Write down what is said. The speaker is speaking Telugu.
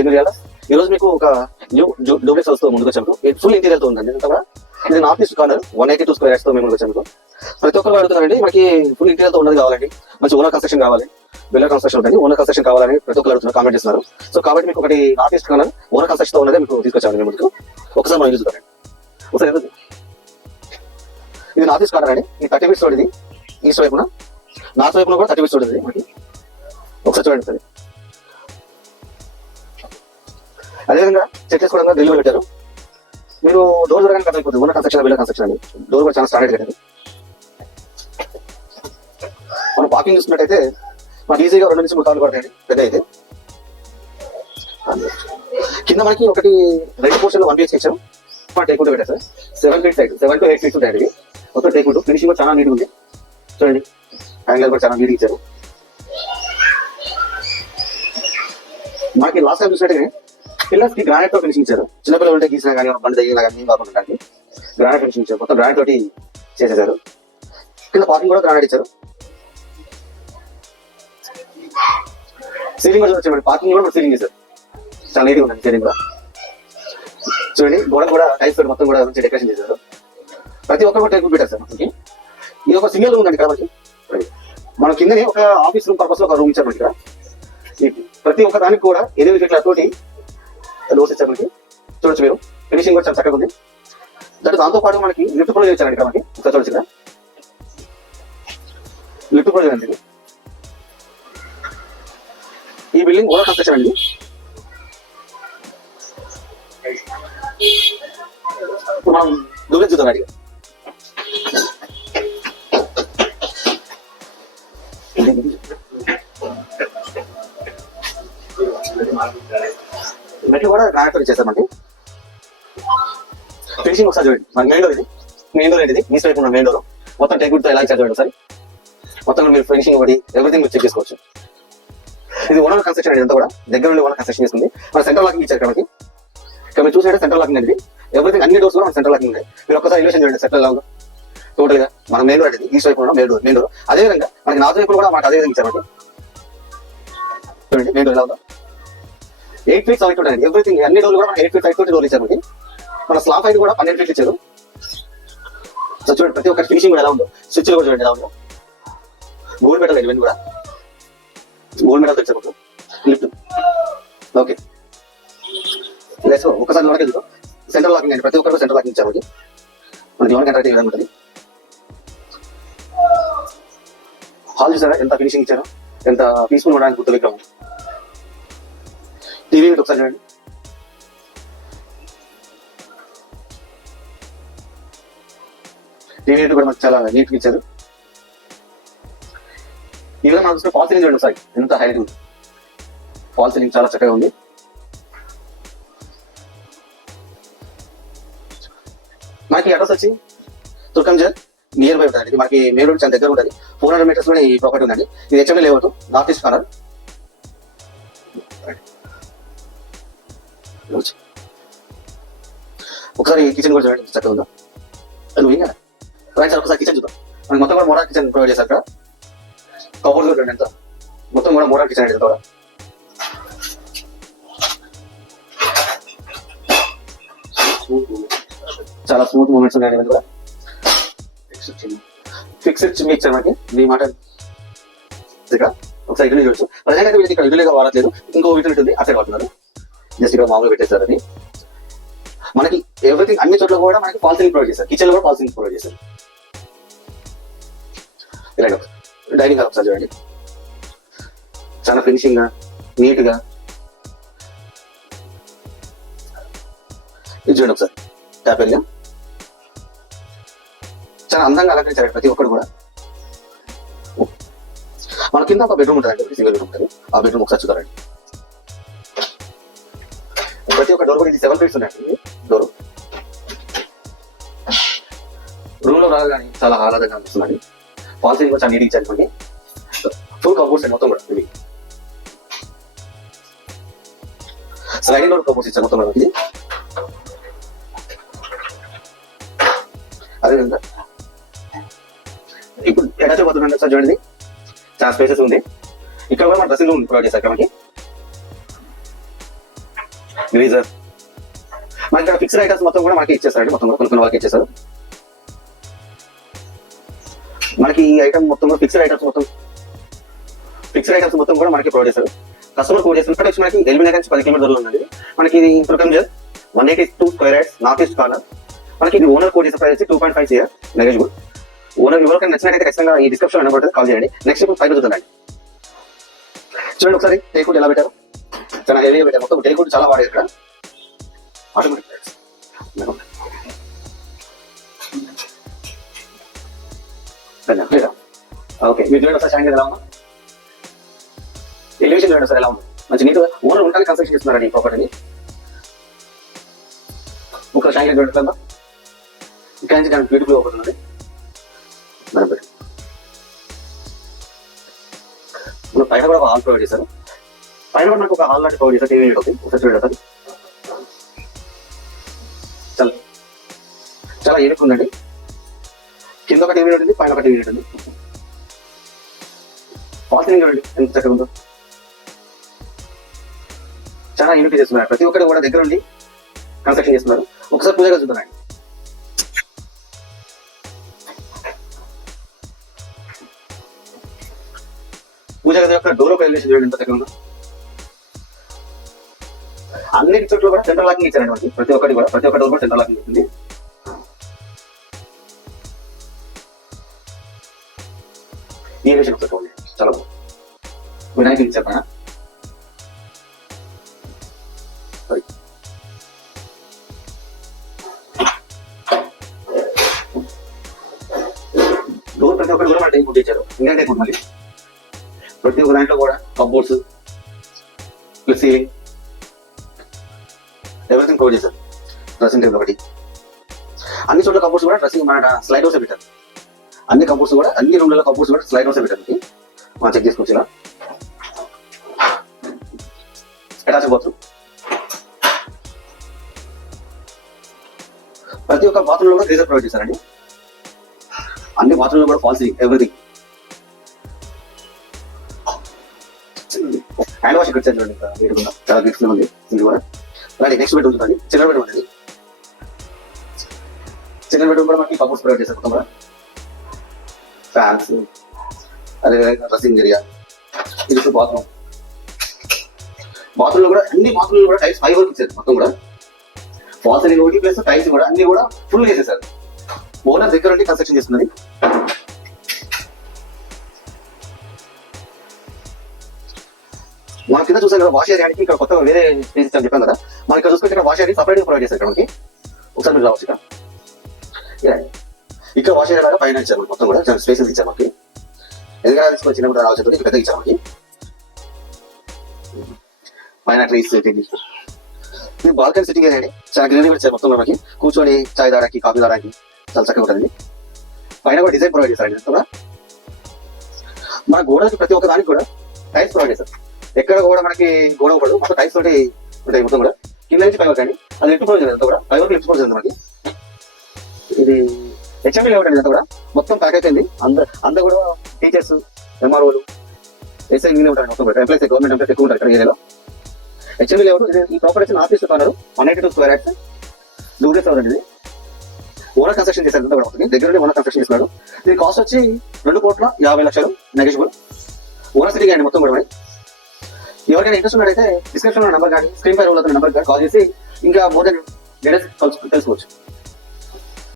జనరల్ గా ఈ రోజు మీకు ఒక న్యూ డూప్లెక్స్ హౌస్ తో ముందుకు వచ్చాము. ఫుల్ ఇంటీరియర్ తో ఉందండి. అంతా కూడా ఇది north east corner 182 square yards తో మేము ముందుకు వచ్చాము. ప్రతి ఒక్కరు అడుగుతారండి మనకి ఫుల్ ఇంటీరియర్ తో ఉన్నది కావాలండి, మంచి ఓనర్ కన్స్ట్రక్షన్ కావాలి, బిల్డర్ కన్స్ట్రక్షన్ ఉంటుంది, ఓనర్ కన్స్ట్రక్షన్ కావాలని ప్రతి ఒక్కరు అడుగుతున్నారు, కామెంట్ చేస్తున్నారు. సో కాబట్టి మీకు ఒకటి north east corner owner construction తో ఉన్నదే మీకు తీసుకొచ్చాము మేము ముందుకు. ఒకసారి మనం చూద్దాం. ఒకసారి ఇది నార్త్ ఈస్ట్ కార్నర్ అండి. ఈ 30 ఫీట్స్ ఇది ఈస్ట్ వైపున, నార్త్ వైపున కూడా 30 ఫీట్స్ ఉంటుంది మనకి. ఒకసారి చూడండి సరే. అదేవిధంగా చెక్ కూడా డ్రిల్ పెట్టారు. మీరు డోర్ చూడడానికి అర్థమైపోతుంది ఓనర్ కన్స్ట్రక్షన్ బిల్డర్ కన్స్ట్రక్షన్ అండి. డోర్ కూడా చాలా స్టాండర్డ్ కట్టారు. మనం పార్కింగ్ చూసుకున్నట్టయితే మనకి ఈజీగా 2 నుంచి 3 కార్లు పడతాయండి పెద్ద అయితే. కింద మనకి ఒకటి 2 పోర్షన్ 1 BHK ఇచ్చాం. టేక్ వుడ్ పెట్టారు sir. 7 feet side 7 to 8 feets ఉంటాయండి. మొత్తం టేక్ వుడ్. ఫినిషింగ్ కూడా చాలా నీట్గా ఉంది చూడండి. యాంగిల్ కూడా చాలా నీట్గా ఇచ్చారు. మనకి లాస్ట్ టైం చూసినట్టుగా పిల్లర్స్ కి గ్రానైట్ తో ఫినిషింగ్ ఇచ్చారు. చిన్నపిల్లలు ఉంటే గీసినా కానీ బండి తగిలినా కానీ బాగుంటుంది. గ్రానైట్ ఫినిషింగ్ ఇచ్చారు. మొత్తం గ్రానైట్ తోటి చేసేసారు. కింద పార్కింగ్ కూడా గ్రానైట్ ఇచ్చారు. సీలింగ్ కూడా చూడండి. పార్కింగ్ కూడా సీలింగ్ చేశారు. చాలా నీట్గా ఉందండి సీలింగ్ కూడా చూడండి. గోడ కూడా టైల్స్ తోటి మొత్తం కూడా మంచి డెకరేషన్ చేశారు. ప్రతి ఒక్కరు కూడా టేబుల్ పెట్టారు సార్. మనకి ఇది ఒక సింగిల్ రూమ్ అండి. కాబట్టి మన కిందనే ఒక ఆఫీస్ రూమ్ పర్పస్ లో ఒక రూమ్ ఇచ్చారు మనకి. ప్రతి ఒక్క దానికి కూడా 8 ఫీట్ల తోటి డోర్స్ ఇచ్చారు మనకి. చూడొచ్చు మీరు. ఫినిషింగ్ కూడా చాలా చక్కగా ఉంది. దాంతో పాటు మనకి లిఫ్ట్ ప్రొవైడ్ చేశారండి ఇక్కడ మనకి. ఒకసారి చూడొచ్చు ఇక్కడ లిఫ్ట్ ప్రొవైడ్ అండి. ఈ బిల్డింగ్ ఓనర్ కన్స్ట్రక్షన్ అండి. ఇప్పుడు మనం డూప్లెక్స్ చూద్దాం అడిగా. మెట్లు కూడా గ్రానైట్ చేశామండి. ఫినిషింగ్ ఒకసారి చూడండి. మన మెయిన్ డోర్ ఇది. మెయిన్ డోర్ ఏంటిది ఈస్ట్ వైపు ఉన్న మెయిన్ డోర్ మొత్తం టేక్ వుడ్ తో ఎలా ఇచ్చారు చూడండి ఒకసారి. మొత్తం మీరు ఫినిషింగ్ ఒకటి ఎవ్రీథింగ్ మీరు చెక్ చేసుకోవచ్చు. ఇది ఓనర్ కన్స్ట్రక్షన్ అండి. అంతా కూడా దగ్గర నుండి ఓనర్ కన్స్ట్రక్షన్ చేస్తుంది. మన సెంట్రల్ లాకింగ్ ఇచ్చారు కాబట్టి ఇక్కడ మీరు చూసినట్టు సెంట్రల్ లాకింగ్ అనేది ఎవ్రీథింగ్ అన్ని డోర్స్ కూడా మన సెంట్రల్ లాకింగ్ ఉన్నాయి. మీరు ఒక్కసారి ఎలివేషన్ చూడండి సెంట్రల్ లాగా టోటల్ గా మన మెయిన్ డోర్ అనేది ఈస్ట్ వైపు ఉన్న మెయిన్ డోర్. అదే విధంగా మనకి నార్త్ వైపు కూడా మనకి అదే విధంగా ఇచ్చారు చూడండి. మెయిన్ డోర్ ఎలా ఉందో 8 ఫీట్స్ హైట్ ఉంటుంది. ఎవ్రీథింగ్ అన్ని డోర్లు కూడా 8 ఫీట్స్ హైట్ తోటి డోర్ ఇచ్చారు మనకి. మన స్లాబ్ హైట్ కూడా 12 ఫీట్లు ఇచ్చారు. సో చూడండి ప్రతి ఒక్క ఫినిషింగ్ కూడా ఎలా ఉందో. స్విచ్ కూడా చూడండి ఎలా ఉందో. గోల్డ్ మెటల్ ఇవన్నీ కూడా గోల్డ్ మెటల్ ఇచ్చారు. Lift okay. ఒకసారి లోనకి వెళ్తాం. సెంట్రల్ లాకింగ్ అండి. ప్రతి ఒక్కరు సెంట్రల్ లాకింగ్ ఇచ్చారు మనకి. మనకి లోనకి ఎంటర్ అయితే ఉంటుంది. హాల్ చూసారా ఎంత ఫినిషింగ్ ఇచ్చారో, ఎంత పీస్ఫుల్ ఉండడానికి గుర్తు విగ్రహం. టీవీ ఒకసారి చూడండి. టీవీ కూడా మనకు చాలా నీట్గా ఇచ్చారు. ఈ విధంగా మనం చూస్తే ఫాల్ సీలింగ్ చూడండి ఒకసారి ఎంత హైట్ ఉంది. ఫాల్ సీలింగ్ చాలా చక్కగా ఉంది. మనకి అడ్రస్ వచ్చి తుర్కంజర్ నియర్ బై ఉంటుంది. మనకి మెయిన్ రోడ్ చాలా దగ్గర ఉంటుంది. 400 మీటర్స్ లో ఈ ప్రాపర్టీ ఉందండి. ఇది HMD layout north east corner. ఒకసారి కిచెన్ కూడా చూడండి చక్కగా ఉందా. రైట్ సార్ ఒకసారి కిచెన్ చూద్దాం. మనకి మొత్తం కూడా మోడల్ కిచెన్ ప్రొవైడ్ చేశారు. అక్కడ కబోర్డ్ కూడా చూడండి ఎంత మొత్తం కూడా మోడల్ కిచెన్ అండి. కూడా చాలా స్మూత్ మూమెంట్స్ ఉన్నాయి. కూడా ఫిక్స్డ్ చిమ్నీ ఇచ్చారు మనకి. ఈ మాట ఒకసారి ఇల్లు చూడొచ్చు. ప్రజెంట్ అయితే వీళ్ళకి ఇక్కడ ఇల్లుగా వాడట్లేదు. ఇంకో యూటిలిటీ ఉంది అక్కడ వాడుతున్నారు. జస్ట్ ఇక్కడ మామూలుగా పెట్టేస్తారు. అది మనకి ఎవ్రీథింగ్ అన్ని చోట్ల కూడా మనకి ఫాల్ సీలింగ్ ప్రొవైడ్ చేశారు. కిచెన్ లో కూడా ఫాల్ సీలింగ్ ప్రొవైడ్ చేశారు. డైనింగ్ హాల్ ఒకసారి చూడండి. చాలా ఫినిషింగ్ గా నీట్ గా ఇది చూడండి ఒకసారి. ట్యాపెల్ గా చాలా అందంగా అలంకరించారు ప్రతి ఒక్కరు కూడా. మన కింద ఒక బెడ్రూమ్ ఉంటుంది. సింగిల్ బెడ్రూమ్ ఉంటుంది. ఆ బెడ్రూమ్ ఒకసారి చూడాలండి. ప్రతి ఒక్క డోర్ కూడా ఇది 7 ఫీట్స్ ఉన్నాయండి. డోర్ రూమ్ లో రాగానే చాలా ఆహ్లాదంగా అనిపిస్తుంది. ఫాల్ సీలింగ్ కూడా చాలా నీట్గా ఇచ్చారు. ఫుల్ కబోర్డ్స్ అండి మొత్తం కూడా. ఇది స్లైడింగ్ డోర్ కబోర్డ్స్ ఇచ్చారు మొత్తం ఇది. అదేవిధంగా ఇప్పుడు అటాచ్ అవుతుందండి. ఒకసారి చూడండి చాలా స్పేసెస్ ఉంది. ఇక్కడ కూడా మన డ్రెస్సింగ్ రూమ్ ప్రొవైడ్ చేశారు మనకి. గ్రీజర్. మనకి ఇక్కడ ఫిక్స్డ్ ఐటమ్స్ మొత్తం కూడా మనకి ఇచ్చేస్తారండి, మొత్తం కూడా కొన్ని వాళ్ళకి ఇచ్చేస్తారు. మనకి ఈ ఐటమ్ మొత్తం కూడా ఫిక్స్డ్ ఐటమ్స్ మొత్తం కూడా మనకి ప్రొవైడ్ చేస్తారు. కస్టమర్ కోడ్ చేసిన వచ్చి మనకి ఎలిమినేట్ నుంచి 10 కిలోమీటర్ దూరంలో ఉందండి. మనకి ఇది ప్రొకంజర్ 182 square yards north east corner. మనకి ఇది ఓనర్ కోడ్ చేసిన ప్రైస్ 2.5 CR నెగోషియబుల్. ఓనర్ ఎవరికైనా నచ్చినట్టయితే ఖచ్చితంగా ఈ డిస్క్రిప్షన్ నెంబర్ కాల్ చేయండి. నెక్స్ట్ ఇప్పుడు 5 చూద్దాండి. చూడండి ఒకసారి టేక్ ఎలా పెట్టారు, చాలా హెవీగా పెట్టారు. మొత్తం టేక్ చాలా వాడారు ఇక్కడ. ఆటోమేటిక్ ఓకే, మీరు చూడండి ఒకసారి షైన్ ఎలా ఉన్నా, ఎలివేషన్ చూడండి సార్ ఎలా ఉంది, మంచి నీట్గా ఓనర్ ఉంటానికి కన్స్ట్రక్షన్ చేస్తున్నారండి ఈ ప్రాపర్టీని. ఒక షైన్ చూడండి సార్, ఇక్కడ నుంచి దానికి బ్యూటిఫుల్ అవుతుంది. మన పైన కూడా ఒక హాల్ ప్రొవైడ్ చేశారు. పైన కూడా నాకు ఒక హాల్ లాంటి ప్రొవైడ్ చేశారు. టీవీ యూనిట్ ఒకటి ఒకసారి చూడండి సార్, చాలా యూనిక్ ఉందండి. కింద ఒక టీవీ యూనిట్ ఉంది, పైన ఒక టీవీ యూనిట్ ఉంది. ఫాల్సింగ్ చూడండి ఎంత చక్కగా ఉందో, చాలా యూనిట్ చేస్తున్నారు. ప్రతి ఒక్కరు కూడా దగ్గర ఉండి కన్స్ట్రక్షన్ చేస్తున్నారు. ఒకసారి పూజగా చూద్దామండి. పూజ గది యొక్క డోర్ ఒక ఎలివేషన్ చూడండి ఎంత చక్కగా ఉందో. అన్ని చోట్ల కూడా సెంట్రల్ లాకింగ్ ఇచ్చారండి మనకి. ప్రతి ఒక్క డోర్ కూడా సెంట్రల్ లాకింగ్ ఉంటుంది. ఈ ఎలివేషన్ ఒకసారి చూడండి, చాలా బాగుంది. వినాయకుడు ఇచ్చారు పైన. డోర్ ప్రతి ఒక్కటి కూడా మన టైం కుట్టించారు. ఇంకా టైం మళ్ళీ ప్రతి ఒక్క దాంట్లో కూడా cupboards plus ceiling everything provide చేశారు. డ్రెస్సింగ్ టేబుల్ ఒకటి, అన్ని చోట్ల కబోర్డ్స్ కూడా డ్రెస్సింగ్ మన స్లైడ్ హౌస్ పెట్టారు. అన్ని కబోర్డ్స్ కూడా అన్ని రూమ్లలో కబోర్డ్స్ కూడా స్లైడ్ హౌస్ పెట్టారు. మనం చెక్ చేసుకోవచ్చు. ఇలా అటాచ్ బాత్రూమ్, ప్రతి ఒక్క బాత్రూమ్ లో కూడా గ్రేజర్ ప్రొవైడ్ చేశారండి. అన్ని బాత్రూమ్ లో కూడా fall ceiling everything. Hand wash ఇక్కడ చూడండి, చాలా బ్యూటిఫుల్ ఉంది. ఇది కూడా అలాగే నెక్స్ట్ బెడ్రూమ్ చూడండి, చిల్డ్రన్ బెడ్రూమ్ అనేది. చిల్డ్రన్ బెడ్రూమ్ కూడా మనకి కబోర్డ్స్ ప్రొవైడ్ చేశారు. మొత్తం కూడా ఫ్యాన్స్, అదే డ్రెస్సింగ్ ఏరియా, ఇది బాత్రూమ్. బాత్రూమ్ లో కూడా అన్ని బాత్రూమ్ లో కూడా టైల్స్ 5 వరకు ఇచ్చారు. మొత్తం కూడా ఫాల్ సీలింగ్ ఒకటి ప్లస్ టైల్స్ కూడా అన్ని కూడా ఫుల్ చేసేసారు. ఓనర్ దగ్గర నుండి కన్స్ట్రక్షన్ చేస్తున్నది. మన కింద చూసాం కదా వాష్ ఏరియాకి ఇక్కడ కొత్తగా వేరే స్పేస్ ఇచ్చాను చెప్పాను కదా. మన ఇక్కడ చూసుకుంటే ఇక్కడ వాష్ ఏరియా సపరేట్ ప్రొవైడ్ చేశారు. ఇక్కడ మనకి ఒకసారి మీరు రావచ్చు. ఇక్కడ వాష్ ఏరియా లాగా పైన ఇచ్చారు. మొత్తం కూడా చాలా స్పేసెస్ ఇచ్చారు మనకి. ఎందుకంటే తీసుకొని చిన్నప్పుడు రావచ్చు, ఇక్కడ పెద్దగా ఇచ్చారు మనకి. పైన ట్రీస్ బాల్కనీ సిట్టింగ్ ఏరియా అండి, చాలా గ్రీనరీ ఇచ్చారు. మొత్తం మనకి కూర్చొని చాయ్ తాగడానికి, కాఫీ తాగడానికి చాలా చక్కగా ఉంటుంది. పైన కూడా డిజైన్ ప్రొవైడ్ చేశారు. కూడా మన గోడలకి ప్రతి ఒక్క దానికి కూడా టైల్స్ ప్రొవైడ్ చేశారు. ఎక్కడ కూడా మనకి గోడ పడు మొత్తం టైల్స్ తోటి ఉంటాయి. మొత్తం కూడా కింద నుంచి పై వరకు అండి. అది లిఫ్ట్ ఫ్లోర్ అంతా కూడా పై వరకు లిఫ్ట్ ఫ్లోర్ మనకి. ఇది హెచ్ఎండి లేఅవుట్ అండి. అంతా కూడా మొత్తం ప్యాకేజ్ అయింది. అందరూ కూడా టీచర్స్, ఎంఆర్ఓలు, ఎస్ఐ లేఅవుట్ అండి. మొత్తం కూడా ఎంప్లాయీస్, గవర్నమెంట్ ఎంప్లాయీస్ ఎక్కువ ఉంటారు ఇక్కడ ఏరియాలో. HMD layout. ఈ property north east corner 182 square yards duplex house అండి. ఇది ఓనర్ కన్స్ట్రక్షన్ చేశారు. అంతా కూడా మొత్తం దగ్గర ఓనర్ కన్స్ట్రక్షన్ చేస్తున్నాడు. దీని కాస్ట్ వచ్చి 2,50,00,000 నెగోషియబుల్. ఓనర్ సిటీ అండి మొత్తం కూడా. మరి ఎవరికైనా ఇంట్రెస్ట్ ఉన్నట్టయితే డిస్క్రిప్షన్ లో నెంబర్ కానీ స్క్రీన్ పై రోల్ అవుతున్న నెంబర్ కానీ కాల్ చేసి ఇంకా మోర్ దెన్ డీటెయిల్స్ తెలుసుకోవచ్చు.